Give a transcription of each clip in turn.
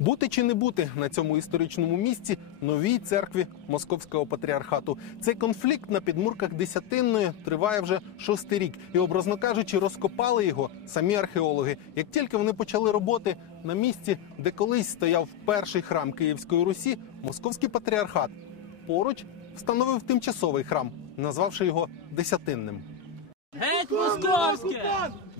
Бути чи не бути на цьому історичному місці новій церкві Московського патріархату. Цей конфлікт на підмурках Десятинної триває вже шостий рік, і образно кажучи, розкопали його самі археологи. Як тільки вони почали роботи на місці, де колись стояв перший храм Київської Русі, Московський патріархат поруч встановив тимчасовий храм, назвавши його Десятинним. Геть московське!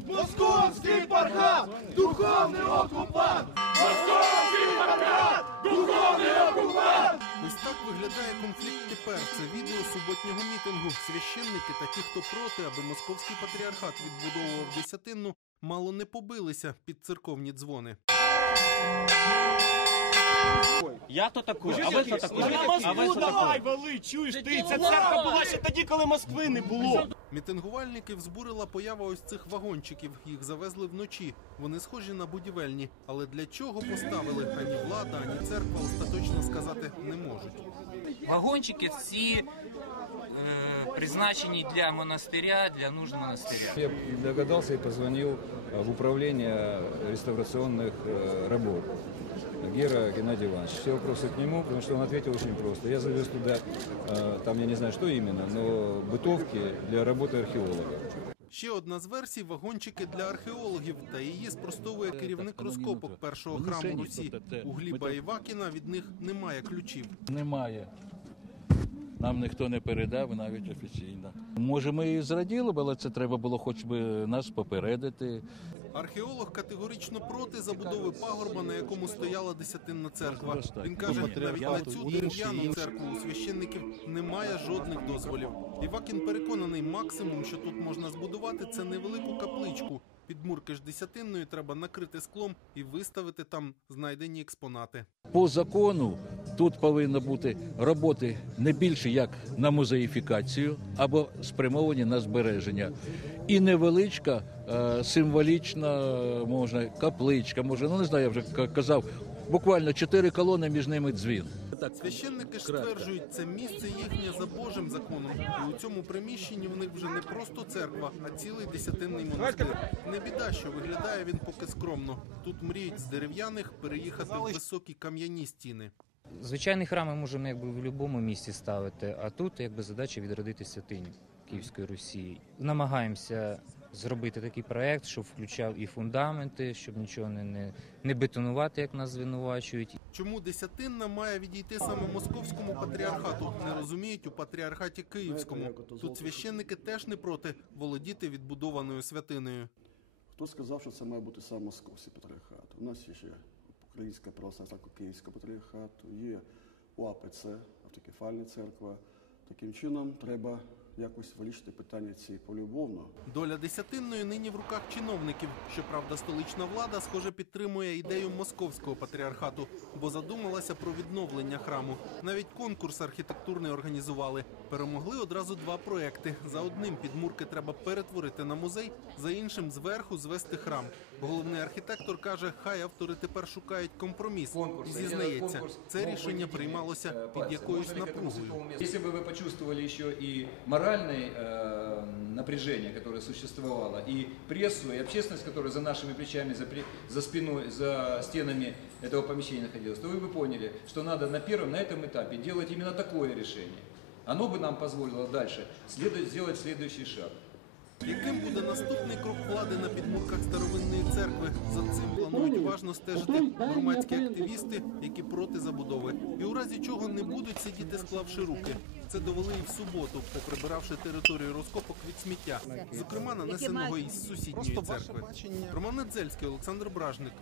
Московський пархат! Духовний окупант! Московський пархат! Духовний окупант! Ось так виглядає конфлікт тепер. Це відео суботнього мітингу. Священники та ті, хто проти, аби московський патріархат відбудовував десятинну, мало не побилися під церковні дзвони. Я то такой, а ви що такой? А ви Москву що давай такой? вали, чуєш ти? Ця церква була ще тоді, коли Москви не було. Мітингувальників збурила поява ось цих вагончиків. Їх завезли вночі. Вони схожі на будівельні. Але для чого поставили ані влада, ані церква остаточно сказати не можуть. Вагончики всі е, призначені для монастиря, для нужд монастиря. Я догадался и позвонил э, в управление реставрационных э, работ. Гера Геннадий Иванович. Все вопросы к нему, потому что он ответил очень просто. Я завез туда, э, там я не знаю, что именно, но бытовки для работы археологов. Ще одна з версій вагончики для археологів, та її спростовує керівник розкопок першого храму Русі. У Гліба Івакіна від них немає ключів. Немає. нам ніхто не передав, навіть офіційно. Може, ми і зраділи але це треба було хоч би нас попередити. Археолог категорично проти забудови пагорба, на якому стояла десятинна церква. Він каже, навіть на цю дерев'яну церкву у священників немає жодних дозволів. Івакін переконаний, максимум, що тут можна збудувати, це невелику капличку. Підмурки ж десятинної треба накрити склом і виставити там знайдені експонати. По закону тут повинно бути роботи не більше як на музеїфікацію або спрямовані на збереження. І невеличка е, символічна, можна капличка, може, ну не знаю, я вже казав, буквально чотири колони між ними дзвін. Священники ж стверджують, це місце їхнє за Божим законом. І у цьому приміщенні в них вже не просто церква, а цілий десятинний монастир. Не біда, що виглядає він поки скромно. Тут мріють з дерев'яних переїхати в високі кам'яні стіни. Звичайний храм ми можемо якби в будь-якому місці ставити, а тут якби задача відродити святиню Київської Русі. Намагаємося зробити такий проект, щоб включав і фундаменти, щоб нічого не, не, не бетонувати, як нас звинувачують. Чому десятинна має відійти саме московському патріархату? Не розуміють у патріархаті Київському. Тут священники теж не проти володіти відбудованою святиною. Хто сказав, що це має бути саме московський патріархат? У нас є ще Українська православна церква Київського патріархату, є УАПЦ, автокефальна церква. Таким чином треба якось вирішити питання ці полюбовно. Доля десятинної нині в руках чиновників. Щоправда, столична влада, схоже, підтримує ідею московського патріархату, бо задумалася про відновлення храму. Навіть конкурс архітектурний організували. Перемогли одразу два проекти. За одним підмурки треба перетворити на музей, за іншим зверху звести храм. Головний архітектор каже, хай автори тепер шукають компроміс. І зізнається, це рішення приймалося під якоюсь напругою. Если бы вы почувствовали еще и моральное э, напряжение, которое существовало, и прессу, и общественность, которая за нашими плечами, за, при- за спиной, за стенами этого помещения находилась, то вы бы поняли, что надо на первом, на этом этапе делать именно такое решение. Оно бы нам позволило дальше следовать, сделать следующий шаг. Яким буде наступний крок влади на підмурках старовинної церкви? За цим планують уважно стежити громадські активісти, які проти забудови, і У разі чого не будуть сидіти, склавши руки. Це довели і в суботу, поприбиравши територію розкопок від сміття, зокрема нанесеного із сусідньої церкви. Роман Недзельський, Олександр Бражник.